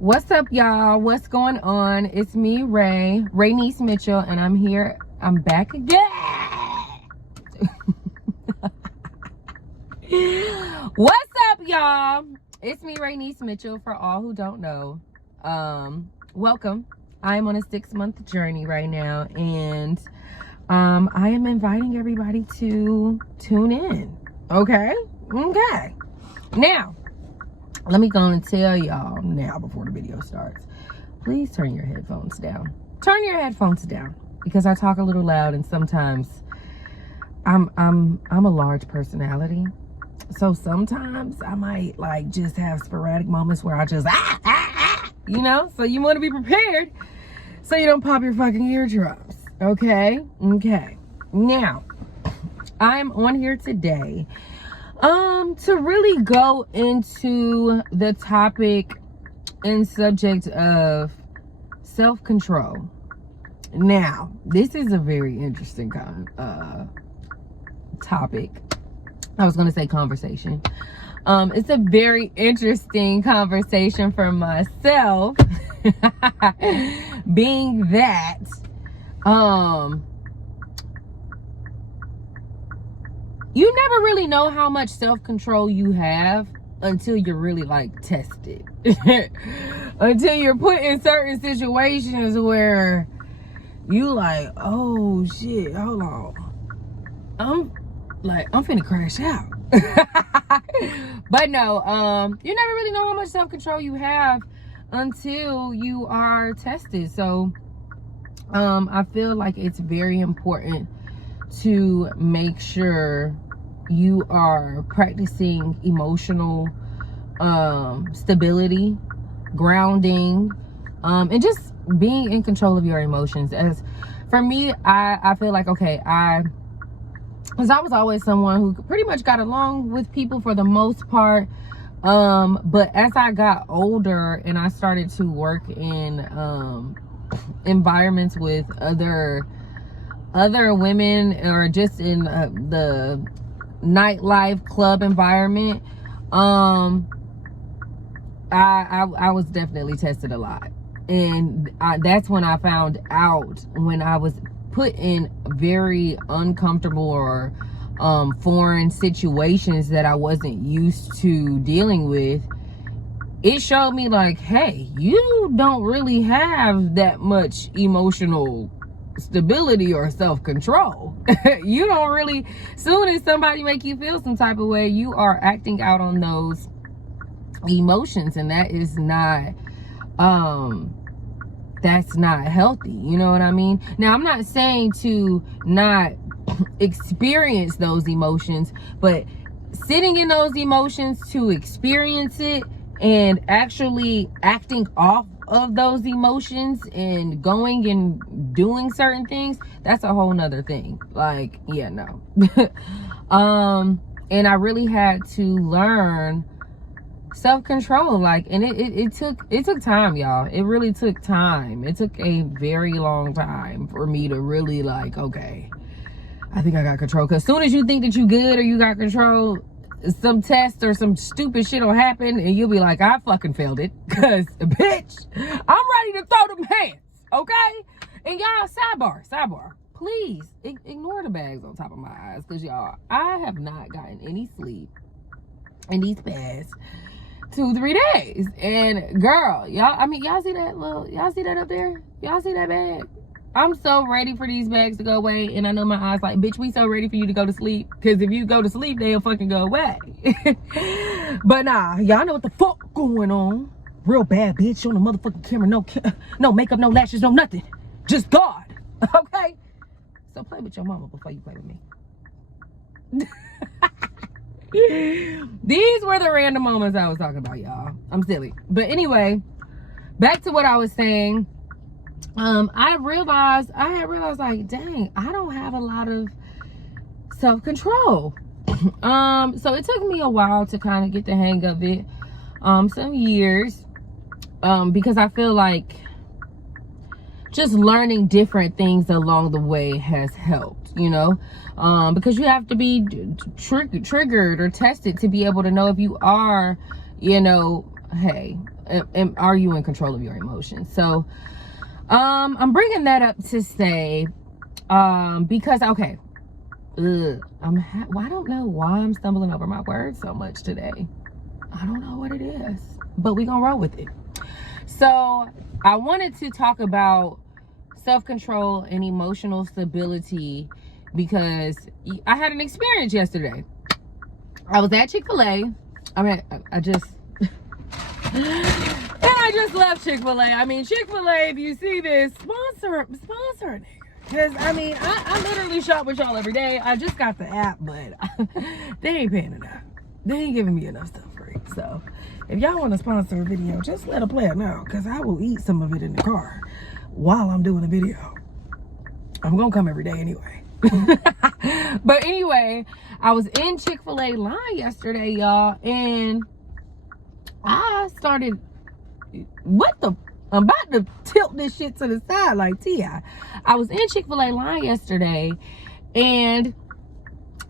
What's up, y'all? What's going on? It's me, Raynice Mitchell, and I'm back again. What's up, y'all? It's me, Raynice Mitchell, for all who don't know. Welcome. I am on a 6-month journey right now, and I am inviting everybody to tune in. Okay? Now, let me go and tell y'all now before the video starts. Please turn your headphones down. Turn your headphones down because I talk a little loud, and sometimes I'm a large personality. So sometimes I might like just have sporadic moments where I just you know? So you want to be prepared so you don't pop your fucking eardrums. Okay? Now, I'm on here today to really go into the topic and subject of self-control. Now, this is a very interesting topic. I was going to say conversation. It's a very interesting conversation for myself, being that you never really know how much self-control you have until you're really like tested. Until you're put in certain situations where you like, oh shit, hold on, I'm finna crash out. But no, you never really know how much self-control you have until you are tested. So I feel like it's very important to make sure you are practicing emotional stability, grounding, and just being in control of your emotions. As for me, I feel like, okay, because I was always someone who pretty much got along with people for the most part, but as I got older and I started to work in environments with other women, or just in the nightlife club environment, I was definitely tested a lot. And that's when I found out, when I was put in very uncomfortable or foreign situations that I wasn't used to dealing with, it showed me like, hey, you don't really have that much emotional stability or self-control. You don't really, soon as somebody make you feel some type of way, you are acting out on those emotions, and that is not that's not healthy. You know what I mean? Now, I'm not saying to not experience those emotions, but sitting in those emotions to experience it and actually acting off of those emotions and going and doing certain things, that's a whole nother thing. Like, yeah, no. And I really had to learn self-control, like, and it took time, y'all. It really took time. It took a very long time for me to really like, okay, I think I got control. Because as soon as you think that you good or you got control, some test or some stupid shit will happen and you'll be like, I fucking failed it. Because, bitch, I'm ready to throw them hands, okay? And y'all, sidebar, please ignore the bags on top of my eyes. Because, y'all, I have not gotten any sleep in these past 2-3 days. And girl, y'all see that up there? Y'all see that bag? I'm so ready for these bags to go away, and I know my eyes like, bitch, we so ready for you to go to sleep, because if you go to sleep, they'll fucking go away. But nah, y'all know what the fuck going on. Real bad bitch on the motherfucking camera. No makeup, no lashes, no nothing. Just God. Okay? So play with your mama before you play with me. These were the random moments I was talking about, y'all. I'm silly. But anyway, back to what I was saying. I had realized like, dang, I don't have a lot of self-control. So it took me a while to kind of get the hang of it. Some years. Because I feel like just learning different things along the way has helped, you know, because you have to be triggered or tested to be able to know if you are, you know, hey, are you in control of your emotions? So I'm bringing that up to say, because okay, I don't know why I'm stumbling over my words so much today. I don't know what it is, but we gonna roll with it. So I wanted to talk about self-control and emotional stability because I had an experience yesterday. I was at Chick-fil-A. I just left Chick-fil-A. I mean, Chick-fil-A, if you see this, sponsor a nigga. Because, I literally shop with y'all every day. I just got the app, but they ain't paying enough. They ain't giving me enough stuff free. So, if y'all want to sponsor a video, just let a player know. Because I will eat some of it in the car while I'm doing a video. I'm going to come every day anyway. But anyway, I was in Chick-fil-A line yesterday, y'all. And I started... I'm about to tilt this shit to the side like T.I. I was in Chick-fil-A line yesterday and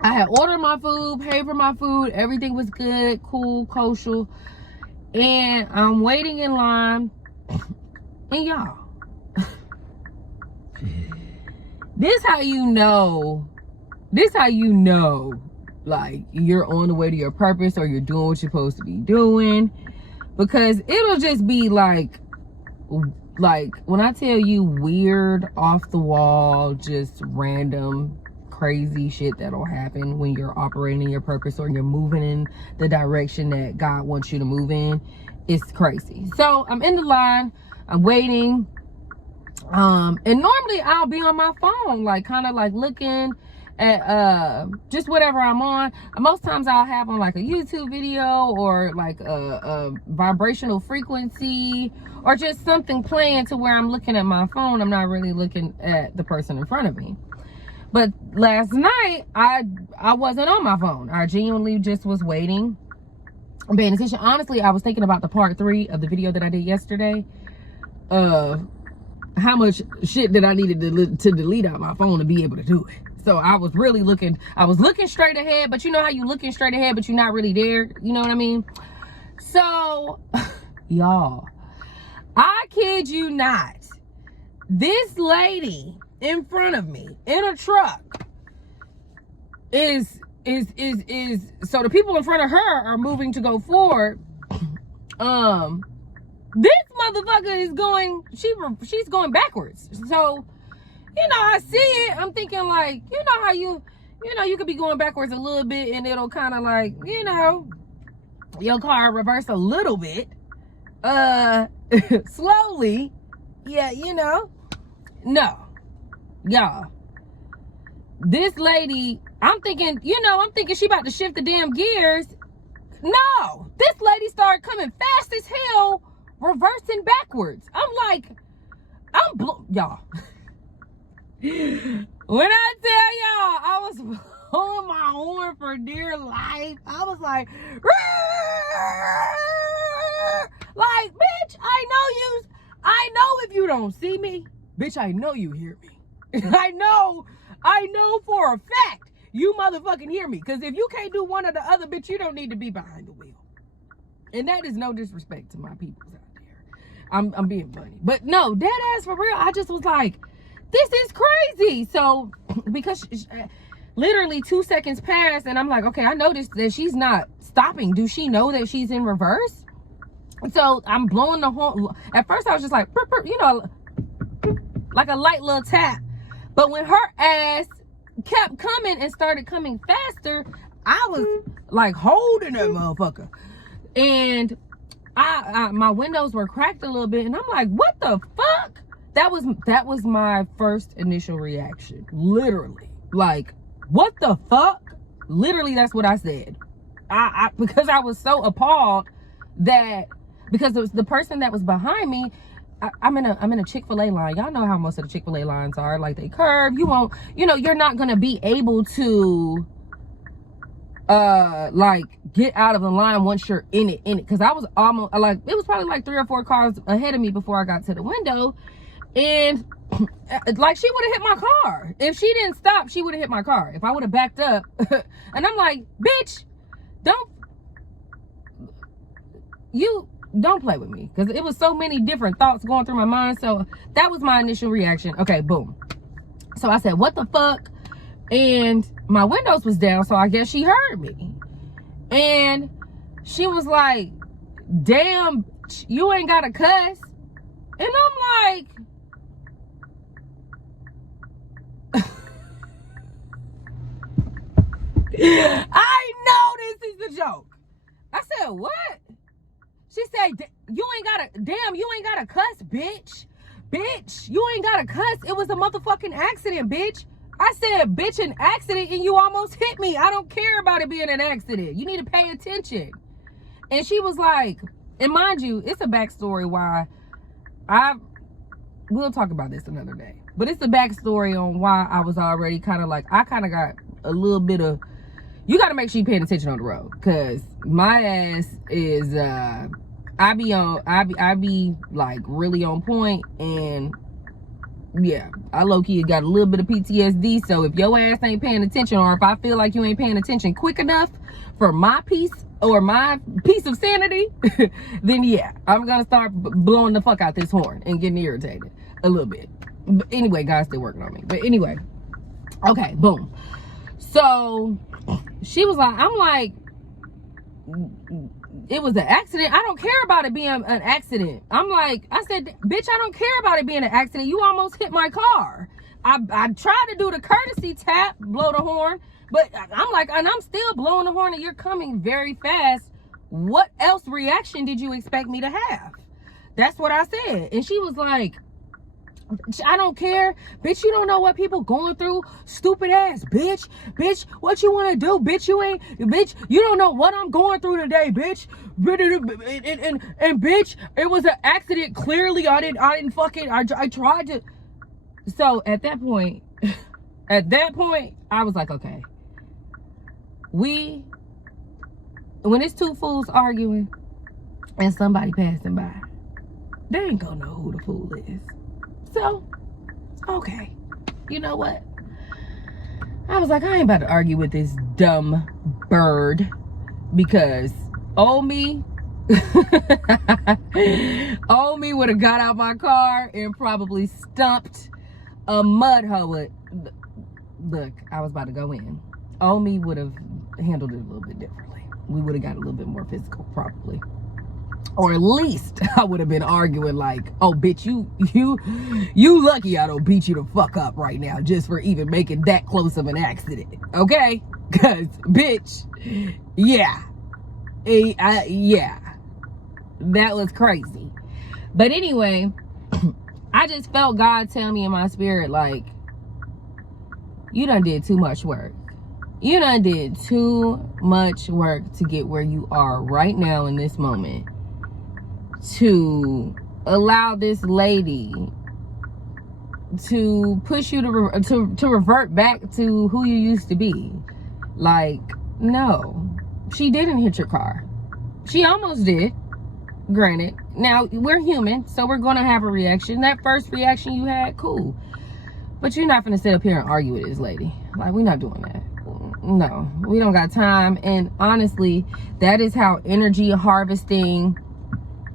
I had ordered my food, paid for my food. Everything was good, cool, kosher. And I'm waiting in line. And y'all, this how you know, like, you're on the way to your purpose or you're doing what you're supposed to be doing. Because it'll just be like when I tell you weird, off the wall, just random, crazy shit that'll happen when you're operating in your purpose or you're moving in the direction that God wants you to move in. It's crazy. So I'm in the line, I'm waiting. And normally I'll be on my phone, like kind of like looking at just whatever I'm on. Most times I'll have on like a YouTube video or like a vibrational frequency or just something playing to where I'm looking at my phone. I'm not really looking at the person in front of me. But last night I wasn't on my phone. I genuinely just was waiting, paying attention. Honestly, I was thinking about the part 3 of the video that I did yesterday. How much shit that I needed to delete out my phone to be able to do it. So I was really looking straight ahead, but you know how you looking straight ahead, but you're not really there. You know what I mean? So, y'all, I kid you not. This lady in front of me in a truck is so the people in front of her are moving to go forward. This motherfucker is going, she's going backwards. So, you know, I see it. I'm thinking like, you know how you could be going backwards a little bit and it'll kind of like, you know, your car reverse a little bit. Slowly. Yeah, you know. No. Y'all. This lady, I'm thinking she about to shift the damn gears. No. This lady started coming fast as hell, reversing backwards. I'm like, y'all. When I tell y'all, I was blowing my horn for dear life. I was like, like, bitch, I know if you don't see me, bitch, I know you hear me. I know for a fact you motherfucking hear me. Because if you can't do one or the other, bitch, you don't need to be behind the wheel. And that is no disrespect to my peoples out there. I'm being funny. But no, dead ass for real. I just was like, this is crazy. So, because literally 2 seconds passed and I'm like, okay, I noticed that she's not stopping. Do she know that she's in reverse? So I'm blowing the horn. At first I was just like, you know, like a light little tap. But when her ass kept coming and started coming faster, I was like holding that motherfucker. And my windows were cracked a little bit and I'm like, what the fuck? That was my first initial reaction. Literally. Like, what the fuck? Literally, that's what I said. Because I was so appalled that, because it was the person that was behind me. I'm in a Chick-fil-A line. Y'all know how most of the Chick-fil-A lines are. Like, they curve. You won't, you're not gonna be able to like get out of the line once you're in it. Because I was almost like, it was probably like 3 or 4 cars ahead of me before I got to the window. And like, she would have hit my car. If she didn't stop, she would have hit my car. If I would have backed up. And I'm like, bitch, don't you don't play with me, because it was so many different thoughts going through my mind. So that was my initial reaction. Okay, boom. So I said, what the fuck? And my windows was down, so I guess she heard me. And she was like, damn, you ain't got to cuss. And I'm like, I know this is a joke. I said, what? She said, you ain't gotta cuss, bitch. Bitch, you ain't gotta cuss. It was a motherfucking accident, bitch. I said, bitch, an accident, and you almost hit me. I don't care about it being an accident. You need to pay attention. And she was like, and mind you, it's a backstory why we'll talk about this another day. But it's a backstory on why I was already kind of like, I kind of got a little bit of, you got to make sure you're paying attention on the road, because my ass is I be like really on point, and yeah, I low-key got a little bit of PTSD. So if your ass ain't paying attention, or if I feel like you ain't paying attention quick enough for my piece or my piece of sanity, then yeah, I'm gonna start blowing the fuck out this horn and getting irritated a little bit. But anyway, God's still working on me. But anyway, okay, boom. So she was like, I'm like, it was an accident. I don't care about it being an accident. I'm like, I said, bitch, I don't care about it being an accident. You almost hit my car. I tried to do the courtesy tap, blow the horn, but I'm like, and I'm still blowing the horn, and you're coming very fast. What else reaction did you expect me to have? That's what I said. And she was like, I don't care, bitch. You don't know what people going through, stupid ass bitch. Bitch, what you want to do, bitch? Bitch, you don't know what I'm going through today, bitch. And bitch, it was an accident. Clearly, I didn't fucking, I tried to. So at that point, I was like, okay, when it's two fools arguing and somebody passing by, they ain't gonna know who the fool is. So, okay, you know what? I was like, I ain't about to argue with this dumb bird, because old me would have got out my car and probably stumped a mud hoe. Look, I was about to go in. Old me would have handled it a little bit differently. We would have got a little bit more physical, probably. Or at least I would have been arguing like, oh, bitch, you lucky I don't beat you the fuck up right now just for even making that close of an accident, okay? Because, bitch, yeah, that was crazy. But anyway, I just felt God tell me in my spirit, like, you done did too much work. You done did too much work to get where you are right now in this moment, to allow this lady to push you to revert back to who you used to be. Like, no, she didn't hit your car. She almost did, granted. Now, we're human, so we're gonna have a reaction. That first reaction you had, cool, but you're not gonna sit up here and argue with this lady. Like, we're not doing that. No, we don't got time. And honestly, that is how energy harvesting,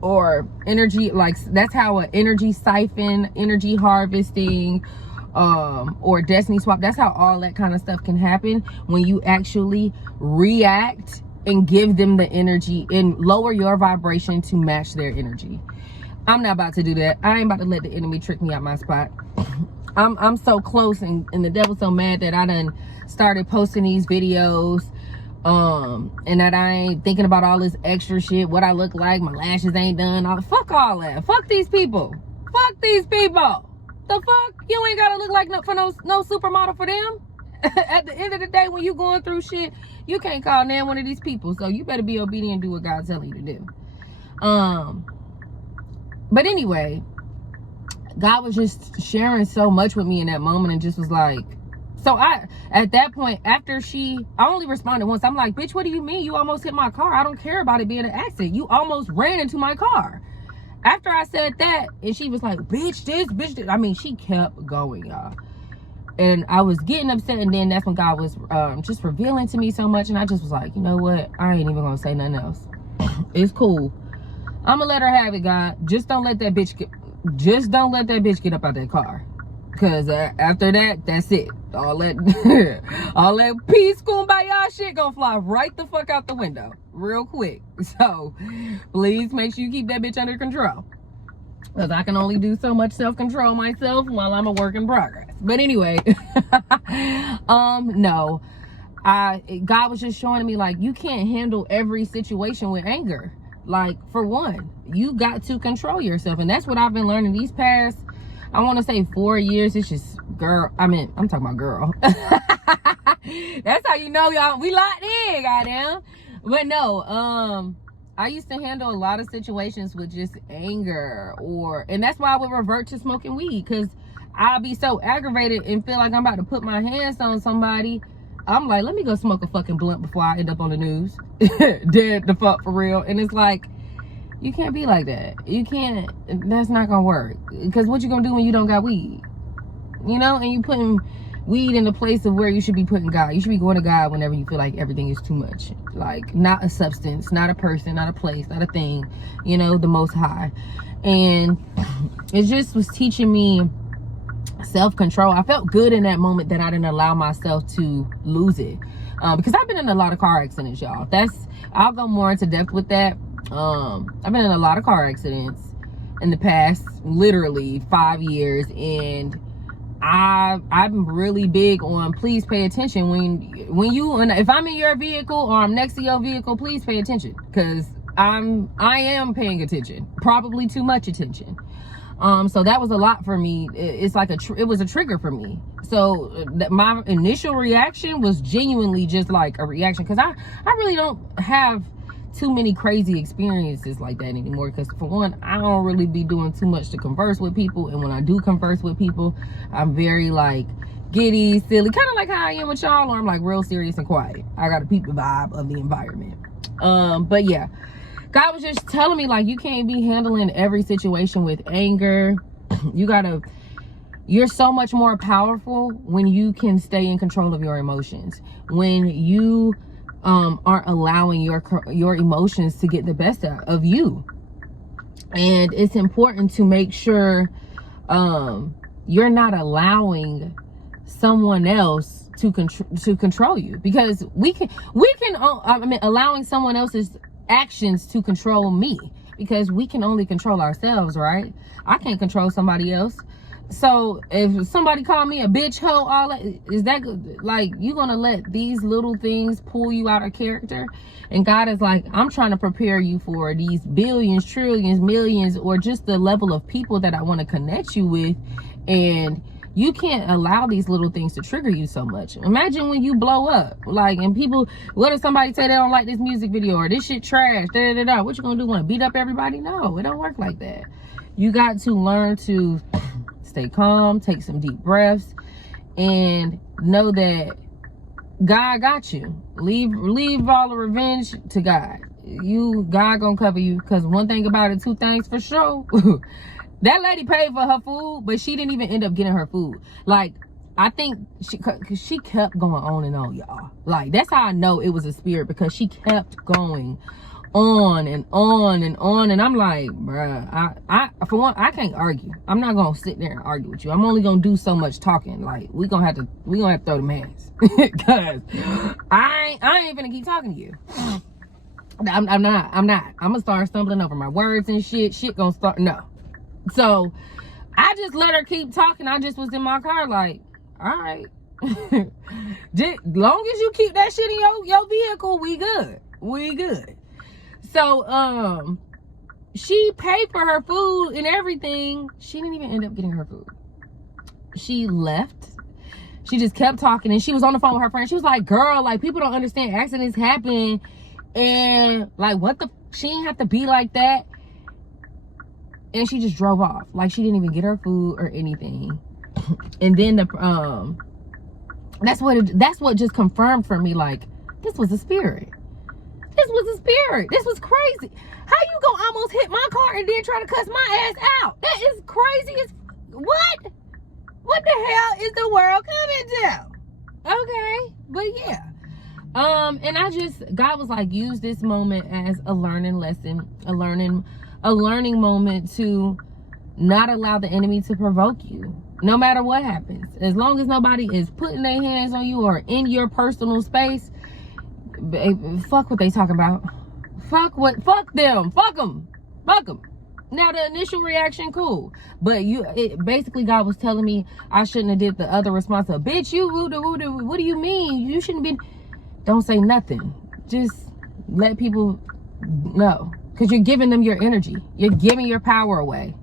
or energy, like, that's how an energy siphon, energy harvesting, or destiny swap, that's how all that kind of stuff can happen, when you actually react and give them the energy and lower your vibration to match their energy. I'm not about to do that. I ain't about to let the enemy trick me out my spot. I'm so close, and the devil's so mad that I done started posting these videos, and that I ain't thinking about all this extra shit, what I look like, my lashes ain't done, fuck all that. Fuck these people. Fuck these people. The fuck? You ain't gotta look like no supermodel for them. At the end of the day, when you going through shit, you can't call none one of these people. So you better be obedient and do what God's telling you to do. But anyway, God was just sharing so much with me in that moment, and just was like, so at that point, after I only responded once. I'm like, bitch, what do you mean? You almost hit my car. I don't care about it being an accident. You almost ran into my car. After I said that, and she was like, bitch, this. I mean, she kept going, y'all. And I was getting upset, and then that's when God was just revealing to me so much, and I just was like, you know what? I ain't even gonna say nothing else. It's cool. I'm gonna let her have it, God. Just don't let that bitch get up out that car. Cause after that, that's it. All that peace, kumbaya shit gonna fly right the fuck out the window real quick. So please make sure you keep that bitch under control. Cause I can only do so much self-control myself while I'm a work in progress. But anyway, no. God was just showing me, like, you can't handle every situation with anger. Like, for one, you got to control yourself. And that's what I've been learning these past, I want to say 4 years. It's just, I'm talking about girl. That's how you know, y'all, we locked in, goddamn. But no, I used to handle a lot of situations with just anger, and that's why I would revert to smoking weed, because I'll be so aggravated and feel like I'm about to put my hands on somebody. I'm like, let me go smoke a fucking blunt before I end up on the news. Dead the fuck for real. And it's like, you can't be like that. You can't, that's not gonna work. Because what you gonna do when you don't got weed? You know, and you putting weed in the place of where you should be putting God. You should be going to God whenever you feel like everything is too much. Like, not a substance, not a person, not a place, not a thing. You know, the Most High. And it just was teaching me self-control. I felt good in that moment that I didn't allow myself to lose it, because I've been in a lot of car accidents, y'all. I'll go more into depth with that. I've been in a lot of car accidents in the past literally 5 years, and I'm really big on, please pay attention if I'm in your vehicle or I'm next to your vehicle. Please pay attention, because I am paying attention, probably too much attention. So that was a lot for me. It's like it was a trigger for me. So my initial reaction was genuinely just like a reaction, because I really don't have too many crazy experiences like that anymore, because for one, I don't really be doing too much to converse with people, and when I do converse with people, I'm very like giddy, silly, kind of like how I am with y'all, or I'm like real serious and quiet. I gotta peep the vibe of the environment. But yeah, God was just telling me, like, you can't be handling every situation with anger. You're so much more powerful when you can stay in control of your emotions, when you aren't allowing your emotions to get the best out of you. And it's important to make sure you're not allowing someone else to control you, because allowing someone else's actions to control me, because we can only control ourselves, right? I can't control somebody else. So if somebody call me a bitch, hoe, all that, is that good? Like, you gonna let these little things pull you out of character? And God is like, I'm trying to prepare you for these billions, trillions, millions, or just the level of people that I want to connect you with. And you can't allow these little things to trigger you so much. Imagine when you blow up, like, and people, what if somebody say they don't like this music video, or this shit trash, what you gonna do? Want to beat up everybody? No, it don't work like that. You got to learn to stay calm, take some deep breaths, and know that God got you. Leave all the revenge to God. God gonna cover you. Because one thing about it, two things for sure. That lady paid for her food, but she didn't even end up getting her food. Like, I think she kept going on and on, y'all. Like, that's how I know it was a spirit, because she kept going on and on and on. And I'm like, bruh, I for one, I can't argue. I'm not gonna sit there and argue with you. I'm only gonna do so much talking. Like, we gonna have to throw the hands. Because I ain't gonna keep talking to you. I'm not. I'm gonna start stumbling over my words and shit. Shit gonna start. No. So I just let her keep talking. I just was in my car like, all right. Long as you keep that shit in your vehicle, we good. So she paid for her food and everything. She didn't even end up getting her food. She left. She just kept talking, and she was on the phone with her friend. She was like, girl, like, people don't understand, accidents happen, and like, she didn't have to be like that. And she just drove off. Like, she didn't even get her food or anything. And then that's what just confirmed for me, like, this was a spirit. This was a spirit. This was crazy. How you gonna almost hit my car and then try to cuss my ass out? That is crazy as what? What the hell is the world coming to? Okay, but yeah. And God was like, use this moment as a learning lesson, a learning a learning moment to not allow the enemy to provoke you, no matter what happens. As long as nobody is putting their hands on you or in your personal space, fuck what they talking about. Fuck them. Fuck them. Now the initial reaction, cool, but basically God was telling me I shouldn't have did the other response of, bitch, you woo-da. What do you mean? You shouldn't be. Don't say nothing. Just let people know, because you're giving them your energy. You're giving your power away.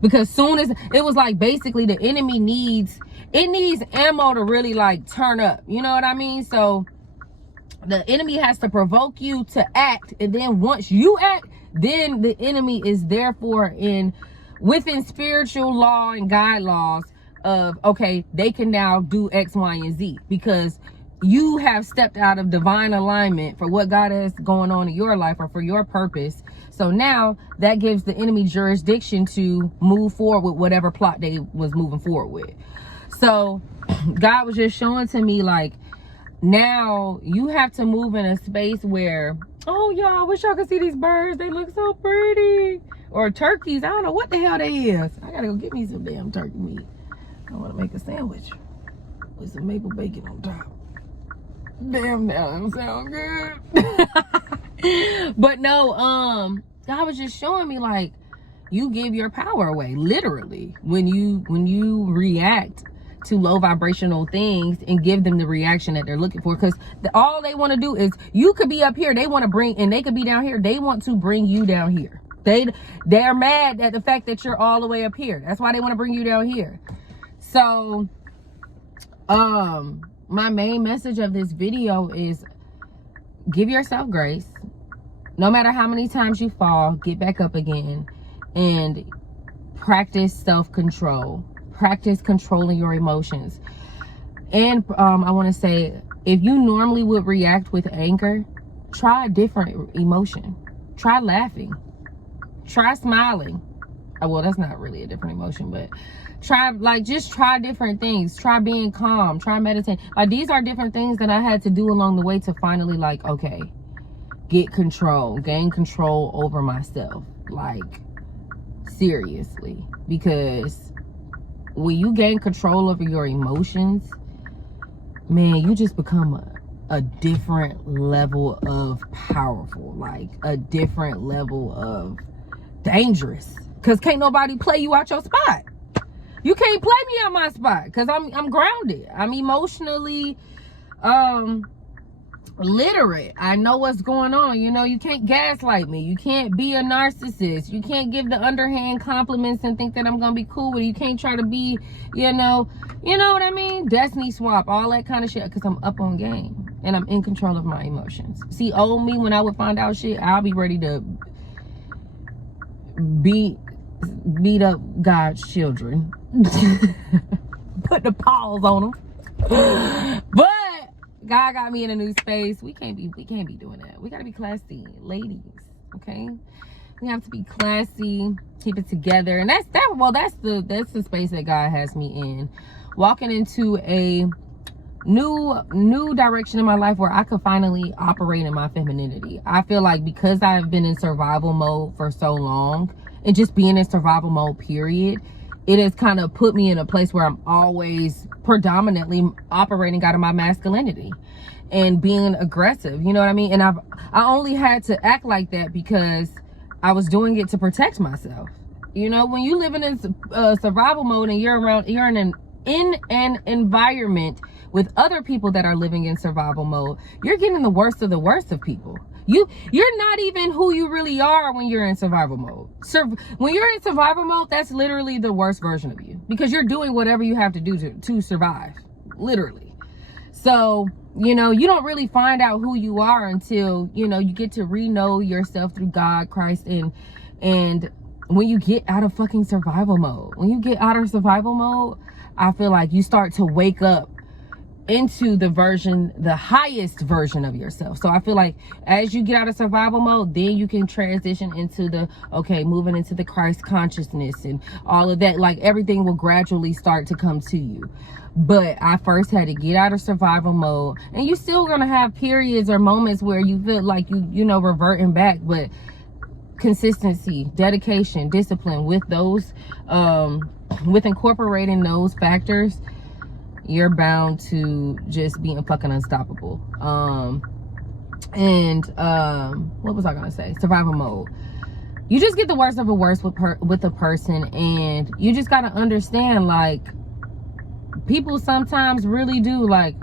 Because soon as it was like, basically the enemy needs ammo to really like turn up. You know what I mean? So the enemy has to provoke you to act, and then once you act, then the enemy is therefore within spiritual law and God laws of, okay, they can now do X, Y, and Z, because you have stepped out of divine alignment for what God has going on in your life or for your purpose. So now that gives the enemy jurisdiction to move forward with whatever plot they was moving forward with. So God was just showing to me, like, now you have to move in a space where, oh, y'all, I wish y'all could see these birds. They look so pretty. Or turkeys. I don't know what the hell they is. I gotta go get me some damn turkey meat. I want to make a sandwich with some maple bacon on top. Damn, that doesn't sound good. But no, God was just showing me, like, you give your power away, literally, when you react to low vibrational things and give them the reaction that they're looking for. Because all they want to do is, you could be up here, they want to bring, and they could be down here, they want to bring you down here. They're mad at the fact that you're all the way up here. That's why they want to bring you down here. So my main message of this video is, give yourself grace. No matter how many times you fall, get back up again, and practice self-control. Practice controlling your emotions. And I want to say, if you normally would react with anger, try a different emotion. Try laughing. Try smiling. Well, that's not really a different emotion, but just try different things. Try being calm. Try meditating. Like, these are different things that I had to do along the way to finally, like, okay, gain control over myself. Like, seriously. Because when you gain control over your emotions, man, you just become a different level of powerful, like a different level of dangerous. Because can't nobody play you out your spot. You can't play me out my spot, because I'm grounded. I'm emotionally literate. I know what's going on. You know, you can't gaslight me. You can't be a narcissist. You can't give the underhand compliments and think that I'm gonna be cool with you. You can't try to be, you know what I mean? Destiny swap, all that kind of shit, because I'm up on game and I'm in control of my emotions. See, old me, when I would find out shit, I'll be ready to beat up God's children. Put the paws on them. But God got me in a new space. We can't be doing that. We gotta be classy, ladies. Okay, we have to be classy, keep it together, and that's the space that God has me in, walking into a new direction in my life where I could finally operate in my femininity. I feel like because I've been in survival mode for so long, and just being in survival mode, period, it has kind of put me in a place where I'm always predominantly operating out of my masculinity and being aggressive. You know what I mean? And I only had to act like that because I was doing it to protect myself. You know, when you live in survival mode and you're in an environment with other people that are living in survival mode, you're getting the worst of people. You're not even who you really are when you're in survival mode. When you're in survival mode, that's literally the worst version of you, because you're doing whatever you have to do to survive, literally. So, you know, you don't really find out who you are until, you know, you get to re-know yourself through God, Christ, and when you get out of fucking survival mode. When you get out of survival mode, I feel like you start to wake up into the highest version of yourself. So I feel like as you get out of survival mode, then you can transition into moving into the Christ consciousness and all of that. Like, everything will gradually start to come to you. But I first had to get out of survival mode, and you're still gonna have periods or moments where you feel like you know reverting back, but consistency, dedication, discipline with those, with incorporating those factors, you're bound to just being fucking unstoppable. What was I gonna say? Survival mode. You just get the worst of the worst with a person, and you just gotta understand, like, people sometimes really do, like,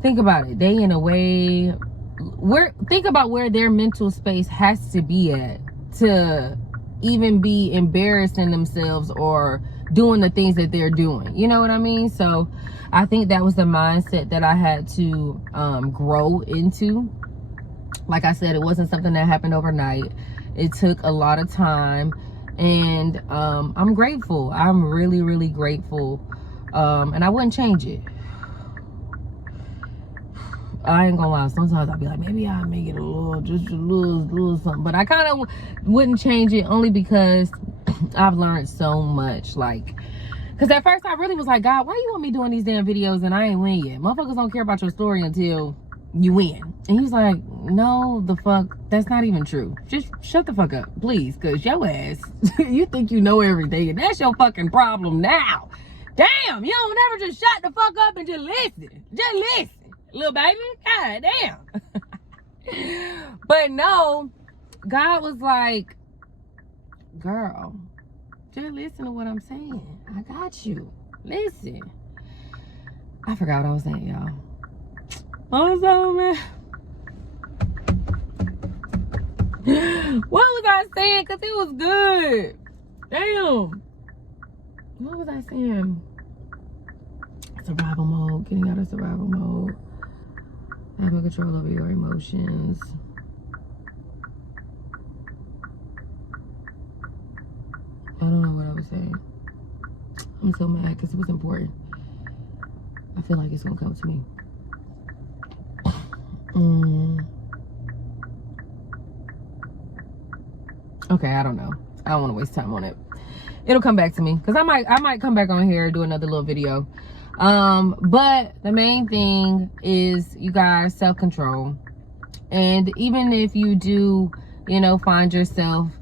think about it, they in a way, think about where their mental space has to be at to even be embarrassing themselves or doing the things that they're doing. You know what I mean? So I think that was the mindset that I had to grow into. Like I said, it wasn't something that happened overnight. It took a lot of time, and I'm grateful. I'm really, really grateful, and I wouldn't change it. I ain't gonna lie, sometimes I'll be like, maybe I'll make it just a little something, but I kind of wouldn't change it, only because I've learned so much. Like, because at first I really was like, God, why you want me doing these damn videos and I ain't win yet? Motherfuckers don't care about your story until you win. And he was like, no, the fuck, that's not even true. Just shut the fuck up, please, because your ass, you think you know everything, and that's your fucking problem now. Damn, you don't never just shut the fuck up and just listen. Just listen. Little baby, god damn. But no, God was like, girl, just listen to what I'm saying. I got you. Listen. I forgot what I was saying, y'all. What was I saying? Because it was good. Damn. What was I saying? Survival mode. Getting out of survival mode. Having control over your emotions. I don't know what I was saying. I'm so mad because it was important. I feel like it's going to come to me. Okay, I don't know. I don't want to waste time on it. It'll come back to me, because I might come back on here and do another little video. But the main thing is, you guys, self-control. And even if you do, you know, find yourself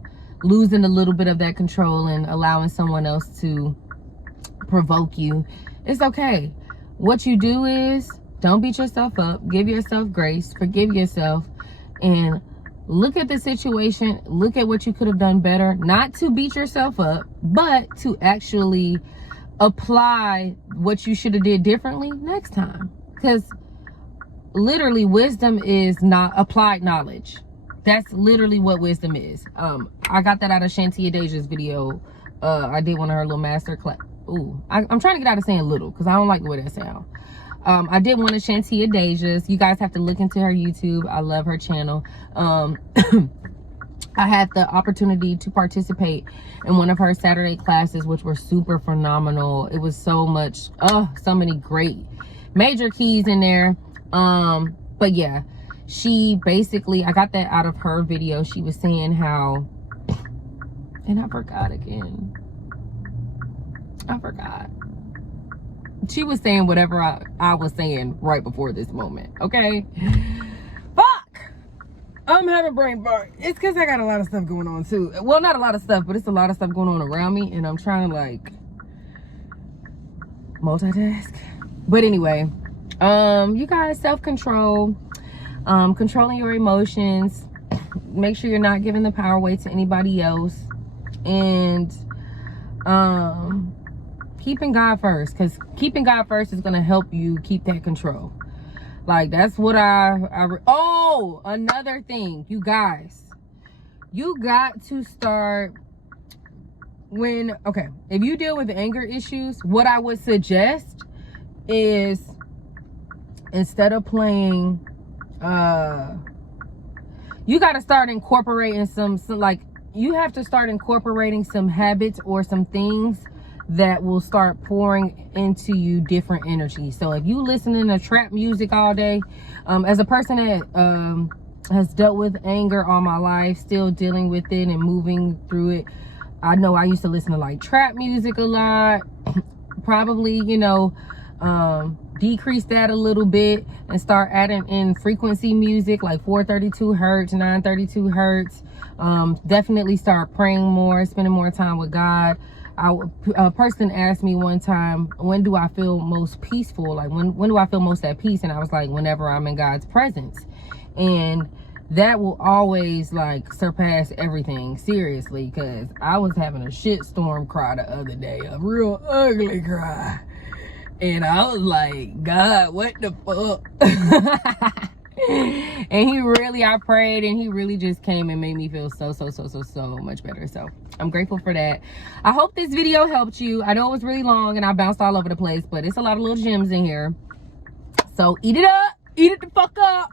losing a little bit of that control and allowing someone else to provoke you, it's okay. What you do is, don't beat yourself up, give yourself grace, forgive yourself, and look at the situation, look at what you could have done better, not to beat yourself up, but to actually apply what you should have did differently next time. Because literally, wisdom is not applied knowledge. That's literally what wisdom is. I got that out of Shantia Deja's video. I did one of her little master class. Ooh, I'm trying to get out of saying little, because I don't like the way that sounds. I did one of Shantia Deja's. You guys have to look into her YouTube. I love her channel. I had the opportunity to participate in one of her Saturday classes, which were super phenomenal. It was so much, so many great major keys in there. But yeah, she basically, I got that out of her video. She was saying how, and I forgot again. I forgot. She was saying whatever I was saying right before this moment, okay? Fuck! I'm having brain fart. It's because I got a lot of stuff going on too. Well, not a lot of stuff, but it's a lot of stuff going on around me, and I'm trying to, like, multitask. But anyway, you guys, self-control, controlling your emotions, make sure you're not giving the power away to anybody else, and keeping God first, because keeping God first is going to help you keep that control. Like, that's what oh, another thing, you guys, you got to start okay, if you deal with anger issues, what I would suggest is, instead of playing, you got to start incorporating some like, you have to start incorporating some habits or some things that will start pouring into you different energy. So if you listening to trap music all day, as a person that has dealt with anger all my life, still dealing with it and moving through it, I know I used to listen to like trap music a lot. Probably, you know, decrease that a little bit and start adding in frequency music like 432 hertz, 932 hertz. Definitely start praying more, spending more time with God. A person asked me one time, when do I feel most peaceful? Like when do I feel most at peace? And I was like, whenever I'm in God's presence. And that will always like surpass everything, seriously, because I was having a shitstorm cry the other day, a real ugly cry. And I was like, God, what the fuck? And I prayed, and he really just came and made me feel so much better. So I'm grateful for that. I hope this video helped you. I know it was really long and I bounced all over the place, but it's a lot of little gems in here. So eat it up, eat it the fuck up.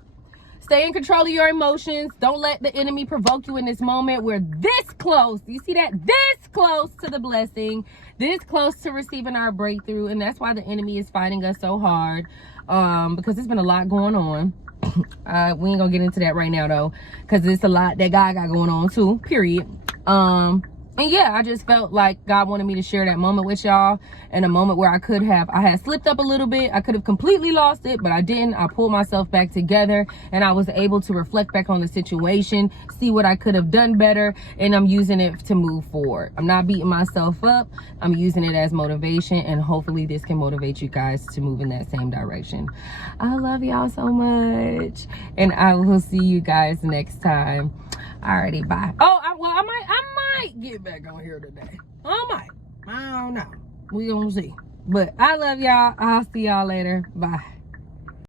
Stay in control of your emotions. Don't let the enemy provoke you in this moment. We're this close. You see that? This close to the blessing. This close to receiving our breakthrough. And that's why the enemy is fighting us so hard. Because there's been a lot going on. We ain't gonna get into that right now though. Because it's a lot that God got going on too. Period. And yeah, I just felt like God wanted me to share that moment with y'all, and a moment where I had slipped up a little bit. I could have completely lost it, but I didn't. I pulled myself back together, and I was able to reflect back on the situation, see what I could have done better, and I'm using it to move forward. I'm not beating myself up. I'm using it as motivation, and hopefully this can motivate you guys to move in that same direction. I love y'all so much, and I will see you guys next time. Alrighty, bye. Oh, I might get back on here today. I don't know. We gonna see. But I love y'all. I'll see y'all later. Bye.